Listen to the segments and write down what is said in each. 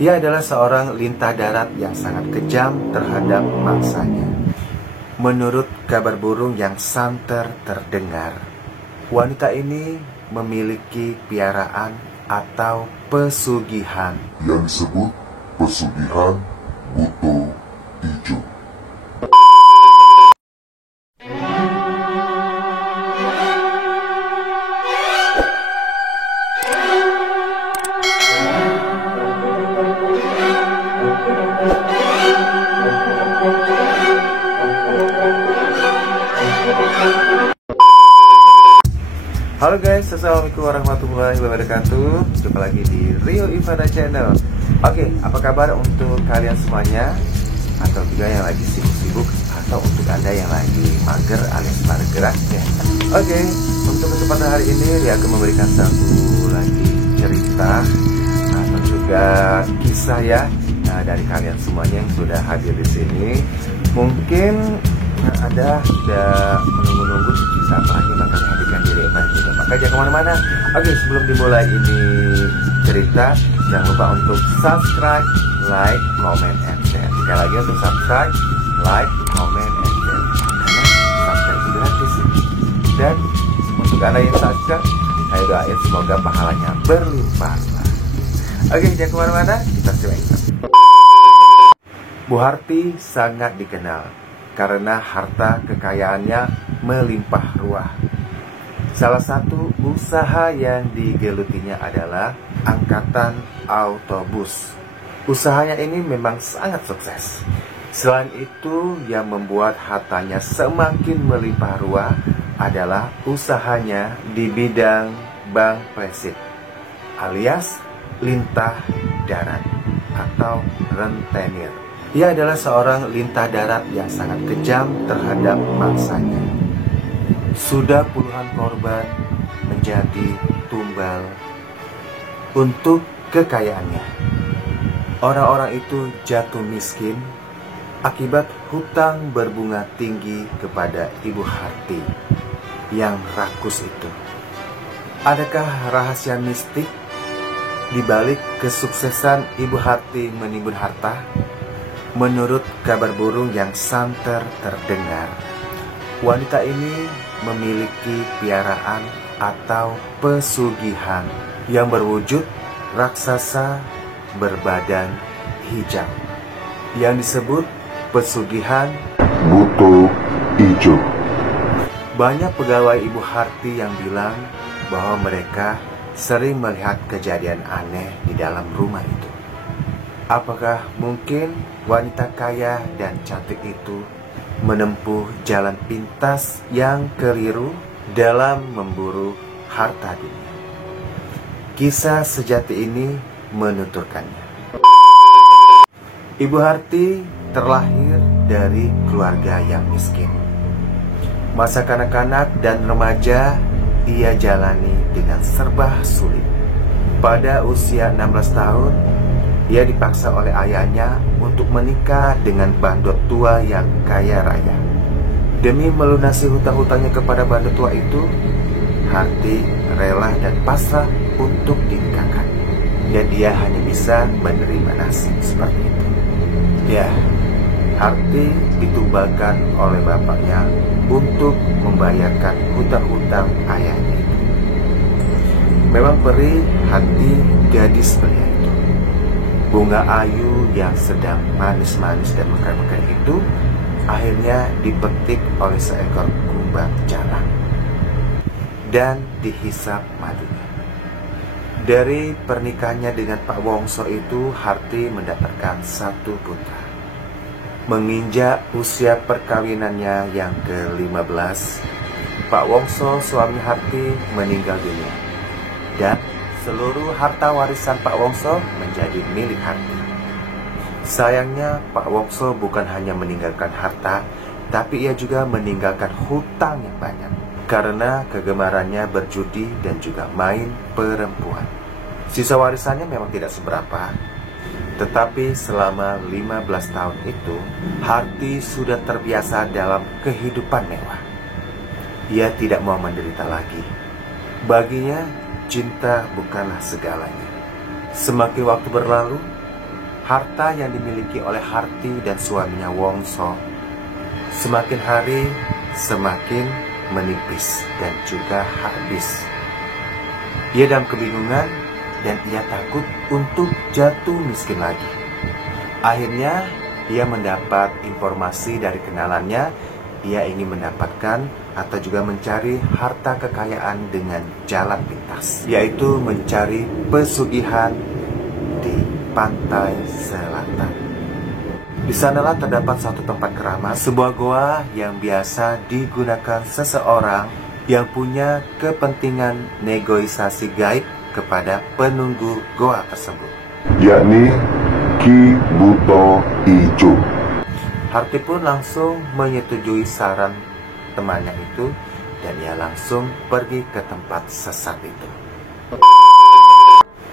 Ia adalah seorang lintah darat yang sangat kejam terhadap mangsanya. Menurut kabar burung yang santer terdengar, wanita ini memiliki piaraan atau pesugihan yang disebut pesugihan buto ijo. Halo guys, assalamualaikum warahmatullahi wabarakatuh. Jumpa lagi di Rio Ivana Channel. Oke, apa kabar untuk kalian semuanya? Atau juga yang lagi sibuk-sibuk, atau untuk anda yang lagi mager alias bergerak ya. Oke, untuk kesempatan hari ini Ria akan memberikan satu lagi cerita atau juga kisah ya, dari kalian semuanya yang sudah hadir di sini. Mungkin Anda sudah menunggu-nunggu kisah apa lagi bakal dihadirkan di Ria juga. Maka jangan kemana-mana. Oke, sebelum dimulai ini cerita, jangan lupa untuk subscribe, like, comment, and share. Sekali lagi untuk subscribe, like, comment, and share. Karena subscribe itu gratis. Dan untuk anda yang subscribe, saya doain semoga pahalanya berlimpah. Oke, jangan kemana-mana. Kita simak. Bu Harti sangat dikenal karena harta kekayaannya melimpah ruah. Salah satu usaha yang digelutinya adalah angkatan autobus. Usahanya ini memang sangat sukses. Selain itu, yang membuat hartanya semakin melimpah ruah adalah usahanya di bidang bank presid, alias lintah darat atau rentenir. Ia adalah seorang lintah darat yang sangat kejam terhadap mangsanya. Sudah puluhan korban menjadi tumbal untuk kekayaannya. Orang-orang itu jatuh miskin akibat hutang berbunga tinggi kepada Ibu Harti yang rakus itu. Adakah rahasia mistik di balik kesuksesan Ibu Harti menimbun harta? Menurut kabar burung yang santer terdengar, wanita ini memiliki piaraan atau pesugihan yang berwujud raksasa berbadan hijau yang disebut pesugihan Buto ijo. Banyak pegawai Ibu Harti yang bilang bahwa mereka sering melihat kejadian aneh di dalam rumah itu. Apakah mungkin wanita kaya dan cantik itu menempuh jalan pintas yang keliru dalam memburu harta dunia? Kisah sejati ini menuturkannya. Ibu Harti terlahir dari keluarga yang miskin. Masa kanak-kanak dan remaja ia jalani dengan serba sulit. Pada usia 16 tahun, ia dipaksa oleh ayahnya untuk menikah dengan bandot tua yang kaya raya. Demi melunasi hutang-hutangnya kepada bandot tua itu, Harti rela dan pasrah untuk dinikahkan. Dan dia hanya bisa menerima nasib seperti itu. Ya, Harti ditumbalkan oleh bapaknya untuk membayarkan hutang-hutang ayahnya itu. Memang perih hati gadis belia itu. Bunga ayu yang sedang manis-manis dan mekar-mekar itu akhirnya dipetik oleh seekor kumbang jalang dan dihisap madunya. Dari pernikahannya dengan Pak Wongso itu, Harti mendapatkan satu putra. Menginjak usia perkawinannya yang ke-15, Pak Wongso suami Harti meninggal dunia dan seluruh harta warisan Pak Wongso menjadi milik Harti. Sayangnya Pak Wongso bukan hanya meninggalkan harta, tapi ia juga meninggalkan hutang yang banyak karena kegemarannya berjudi dan juga main perempuan. Sisa warisannya memang tidak seberapa, tetapi selama 15 tahun itu Harti sudah terbiasa dalam kehidupan mewah. Ia tidak mau menderita lagi. Baginya cinta bukanlah segalanya. Semakin waktu berlalu, harta yang dimiliki oleh Harti dan suaminya Wongso semakin hari semakin menipis dan juga habis. Ia dalam kebingungan dan ia takut untuk jatuh miskin lagi. Akhirnya ia mendapat informasi dari kenalannya. Ia ingin mendapatkan atau juga mencari harta kekayaan dengan jalan pintas, yaitu mencari pesugihan di pantai selatan. Di sanalah terdapat satu tempat keramat, sebuah goa yang biasa digunakan seseorang yang punya kepentingan negosiasi gaib kepada penunggu goa tersebut, yakni Ki Buto Ijo. Harti pun langsung menyetujui saran temannya itu dan ia langsung pergi ke tempat sesat itu.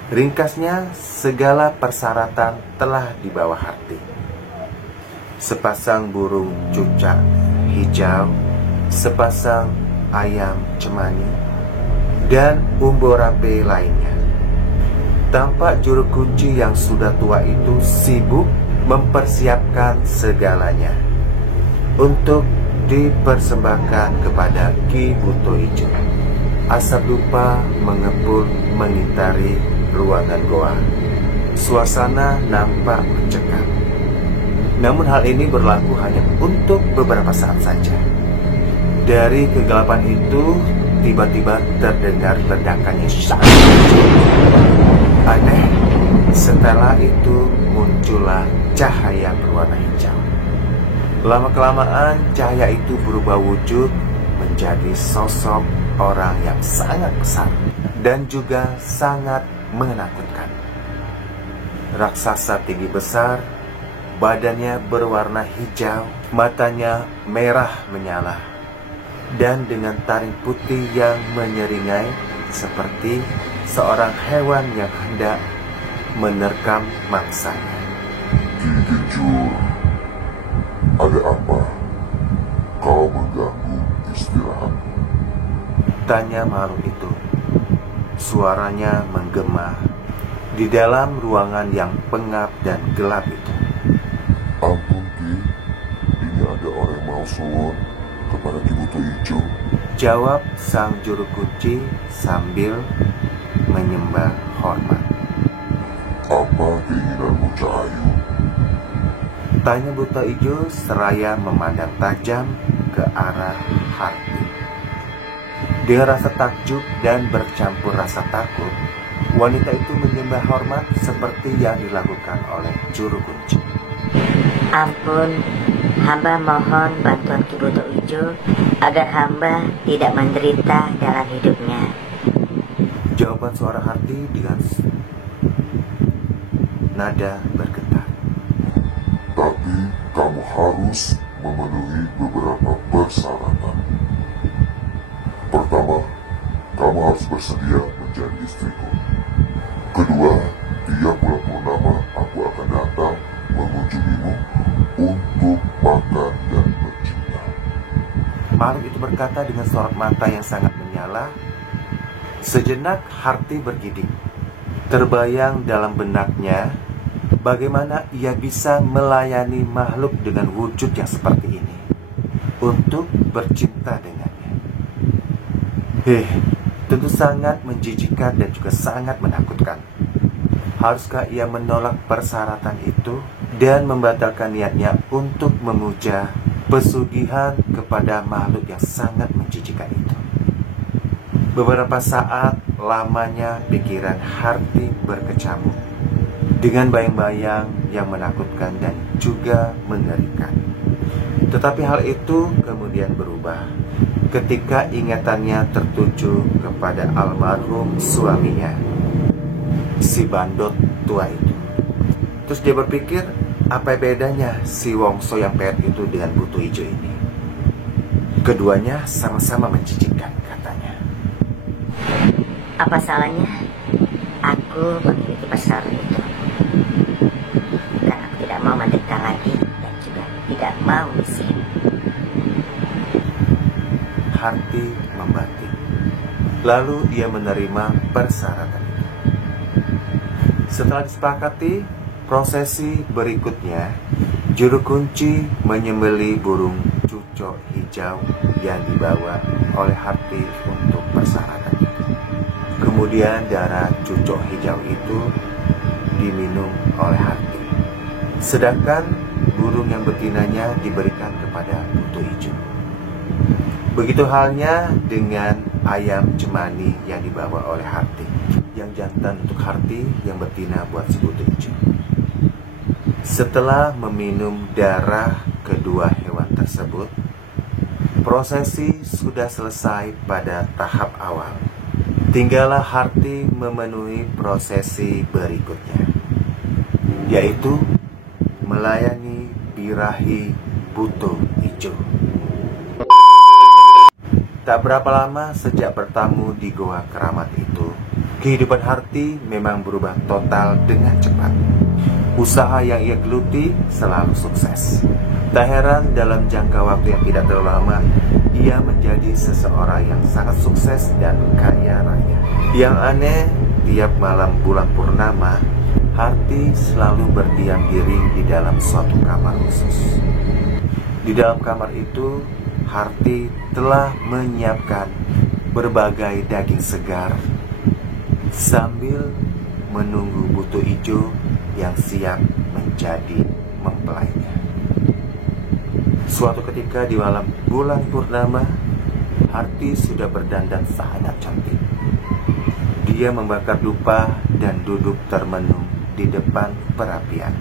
Ringkasnya, segala persyaratan telah dibawa Harti. Sepasang burung cucak hijau, sepasang ayam cemani, dan umbo rape lainnya. Tampak juru kunci yang sudah tua itu sibuk mempersiapkan segalanya untuk dipersembahkan kepada Ki Buto Ijo. Asap dupa mengepul mengitari ruangan goa. Suasana nampak mencekam. Namun hal ini berlaku hanya untuk beberapa saat saja. Dari kegelapan itu tiba-tiba terdengar ledakannya sangat aneh. Setelah itu muncullah cahaya berwarna hijau. Lama-kelamaan cahaya itu berubah wujud menjadi sosok orang yang sangat besar dan juga sangat menakutkan. Raksasa tinggi besar, badannya berwarna hijau, matanya merah menyala, dan dengan taring putih yang menyeringai seperti seorang hewan yang hendak menerkam mangsanya. Ki Genjur, ada apa? Kau mengganggu istirahatku? Tanya makhluk itu. Suaranya menggema di dalam ruangan yang pengap dan gelap itu. Ampun Ki, ini ada orang mau sowan kepada Ki Buto Ijo. Jawab sang juru kunci sambil menyembah hormat. Apa keinginanmu, Cahayu? Tanya Buto Ijo seraya memandang tajam ke arah Harti. Dengan rasa takjub dan bercampur rasa takut, wanita itu menyembah hormat seperti yang dilakukan oleh juru kunci. Ampun, hamba mohon bantuan Ki Buto Ijo agar hamba tidak menderita dalam hidupnya. Jawaban suara Harti dengan nada bergetar. Tapi kamu harus memenuhi beberapa persyaratan. Pertama, kamu harus bersedia menjadi istriku. Kedua, tiap bulan purnama aku akan datang mengunjungimu untuk makan dan bercinta. Makhluk itu berkata dengan sorot mata yang sangat menyala. Sejenak Harti bergidik. Terbayang dalam benaknya bagaimana ia bisa melayani makhluk dengan wujud yang seperti ini untuk bercinta dengannya. Tentu sangat menjijikkan dan juga sangat menakutkan. Haruskah ia menolak persyaratan itu dan membatalkan niatnya untuk memuja pesugihan kepada makhluk yang sangat menjijikkan itu? Beberapa saat lamanya pikiran Harti berkecamuk dengan bayang-bayang yang menakutkan dan juga mengerikan. Tetapi hal itu kemudian berubah ketika ingatannya tertuju kepada almarhum suaminya, si bandot tua itu. Terus dia berpikir, apa bedanya si Wongso yang peyat itu dengan Buto Ijo ini? Keduanya sama-sama menjijikkan, katanya. Apa salahnya aku memiliki pesan itu? Karena aku tidak mau menderita lagi dan juga tidak mau miskin. Harti membatik. Lalu ia menerima persyaratan itu. Setelah disepakati, Prosesi berikutnya, juru kunci menyembelih burung cucok hijau yang dibawa oleh Harti untuk persyaratan itu. Kemudian darah cucok hijau itu diminum oleh Harti, sedangkan burung yang betinanya diberikan kepada Buto Ijo. Begitu halnya dengan ayam cemani yang dibawa oleh Harti, yang jantan untuk Harti, yang betina buat si Buto Ijo. Setelah meminum darah kedua hewan tersebut, prosesi sudah selesai pada tahap awal. Tinggallah Harti memenuhi prosesi berikutnya, yaitu melayani birahi Buto Ijo. Tak berapa lama sejak bertamu di Goa Keramat itu, kehidupan Harti memang berubah total dengan cepat. Usaha yang ia geluti selalu sukses. Tak heran dalam jangka waktu yang tidak terlalu lama, ia menjadi seseorang yang sangat sukses dan kaya raya. Yang aneh, tiap malam bulan purnama, Harti selalu berdiam diri di dalam suatu kamar khusus. Di dalam kamar itu, Harti telah menyiapkan berbagai daging segar sambil menunggu Buto Ijo yang siap menjadi mempelainya. Suatu ketika di malam bulan purnama, Harti sudah berdandan sangat cantik. Dia membakar dupa dan duduk termenung di depan perapian.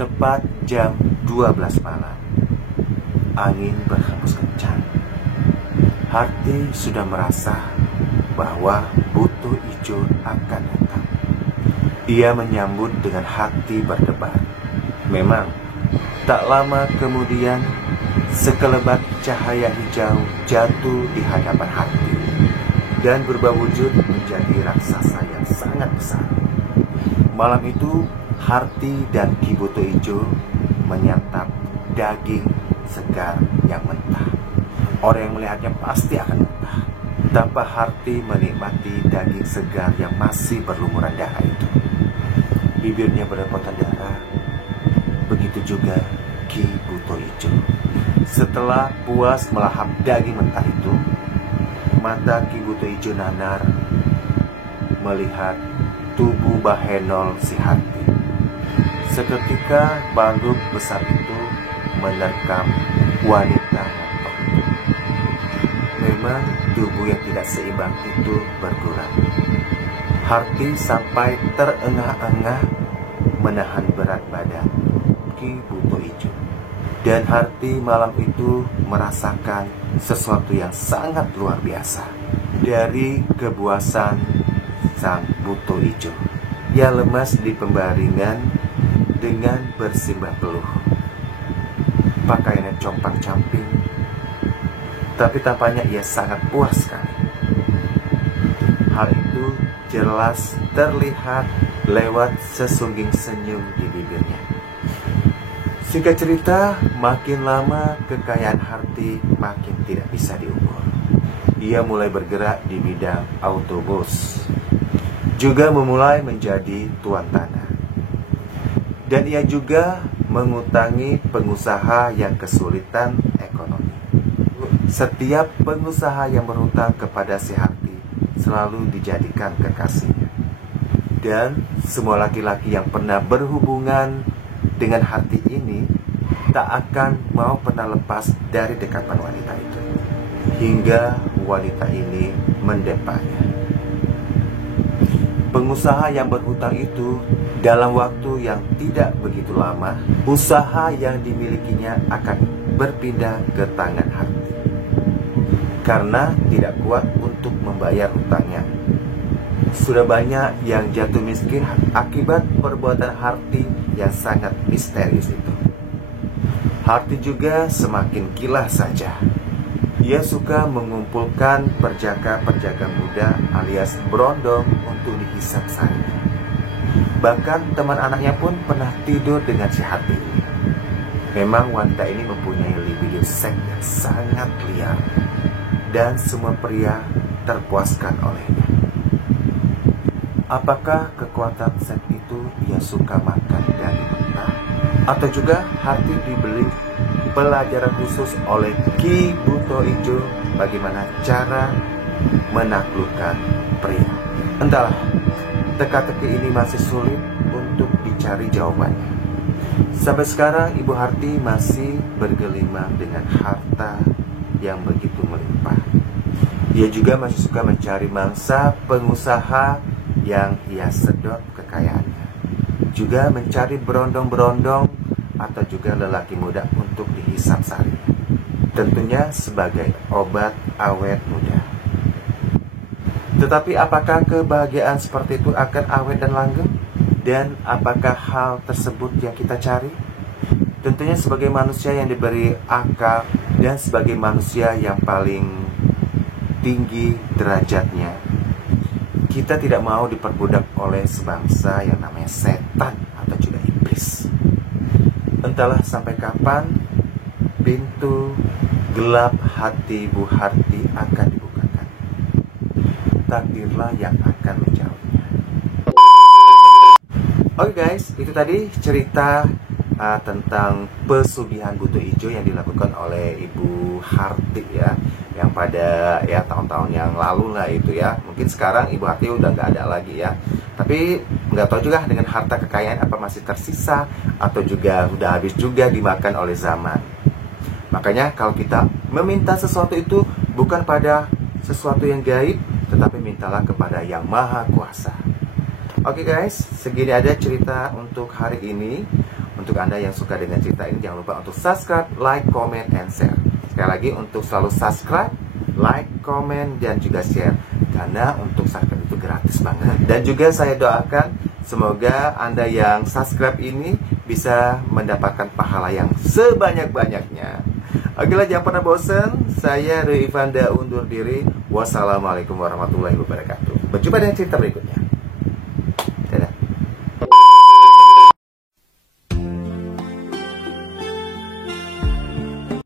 Tepat jam 12 malam, angin berhembus kencang. Harti sudah merasa bahwa Buto Ijo akan datang. Ia menyambut dengan hati berdebar. Memang, tak lama kemudian, sekelebat cahaya hijau jatuh di hadapan Harti dan berubah wujud menjadi raksasa yang sangat besar. Malam itu, Harti dan Ki Buto Ijo menyantap daging segar yang mentah. Orang yang melihatnya pasti akan mentah. Tanpa Harti menikmati daging segar yang masih berlumuran darah itu. Bibirnya berlepotan darah. Begitu juga Ki Buto Ijo. Setelah puas melahap daging mentah itu, mata Ki Buto Ijo nanar melihat tubuh bahenol si Harti. Seketika baluk besar itu menerkam wanita montok itu. Memang tubuh yang tidak seimbang itu berkurang. Harti sampai terengah-engah menahan berat badan Ki Buto Ijo. Dan Harti malam itu merasakan sesuatu yang sangat luar biasa dari kebuasan sang Buto Ijo. Ia lemas di pembaringan dengan bersimbah peluh. Pakaiannya compang-camping, tapi tampaknya ia sangat puas sekali. Hal itu jelas terlihat lewat sesungging senyum di bibirnya. Singkat cerita, makin lama kekayaan Harti makin tidak bisa diukur. Ia mulai bergerak di bidang autobus, juga memulai menjadi tuan tanah. Dan ia juga mengutangi pengusaha yang kesulitan ekonomi. Setiap pengusaha yang berhutang kepada si Harti selalu dijadikan kekasihnya. Dan semua laki-laki yang pernah berhubungan dengan Harti ini tak akan mau pernah lepas dari dekatan wanita itu, hingga wanita ini mendempanya. Pengusaha yang berhutang itu dalam waktu yang tidak begitu lama, usaha yang dimilikinya akan berpindah ke tangan Harti karena tidak kuat untuk membayar hutangnya. Sudah banyak yang jatuh miskin akibat perbuatan Harti yang sangat misterius itu. Harti juga semakin gila saja. Ia suka mengumpulkan perjaka-perjaka muda alias berondong untuk dihisap sari. Bahkan teman anaknya pun pernah tidur dengan si Harti. Memang wanita ini mempunyai libido seks yang sangat liar, dan semua pria terpuaskan olehnya. Apakah kekuatan seks itu ia suka makan Atau juga Harti diberi pelajaran khusus oleh Ki Buto Ijo bagaimana cara menaklukkan pria. Entahlah, teka-teki ini masih sulit untuk dicari jawabannya. Sampai sekarang Ibu Harti masih bergelimang dengan harta yang begitu melimpah. Ia juga masih suka mencari mangsa pengusaha yang ia sedot kekayaannya. Juga mencari berondong-berondong atau juga lelaki muda untuk dihisap sari. Tentunya sebagai obat awet muda. Tetapi apakah kebahagiaan seperti itu akan awet dan langgeng? Dan apakah hal tersebut yang kita cari? Tentunya sebagai manusia yang diberi akal dan sebagai manusia yang paling tinggi derajatnya, kita tidak mau diperbudak oleh sebangsa yang namanya setan atau juga iblis. Entahlah sampai kapan pintu gelap hati Bu Harti akan dibukakan. Takdirlah yang akan menjawabnya. Oke guys, itu tadi cerita tentang pesugihan Buto Ijo yang dilakukan oleh Ibu Harti ya, yang pada ya tahun-tahun yang lalu lah itu ya. Mungkin sekarang Ibu Harti udah nggak ada lagi ya, tapi nggak tahu juga dengan harta kekayaan apa masih tersisa atau juga udah habis juga dimakan oleh zaman. Makanya kalau kita meminta sesuatu itu bukan pada sesuatu yang gaib, tetapi mintalah kepada yang maha kuasa. Oke guys, segini aja cerita untuk hari ini. Untuk Anda yang suka dengan cerita ini, jangan lupa untuk subscribe, like, comment, and share. Sekali lagi untuk selalu subscribe, like, comment, dan juga share. Karena untuk subscribe itu gratis banget. Dan juga saya doakan semoga Anda yang subscribe ini bisa mendapatkan pahala yang sebanyak-banyaknya. Oke lah, jangan pernah bosan. Saya Rui Ivanda undur diri. Wassalamualaikum warahmatullahi wabarakatuh. Berjumpa dengan cerita berikutnya.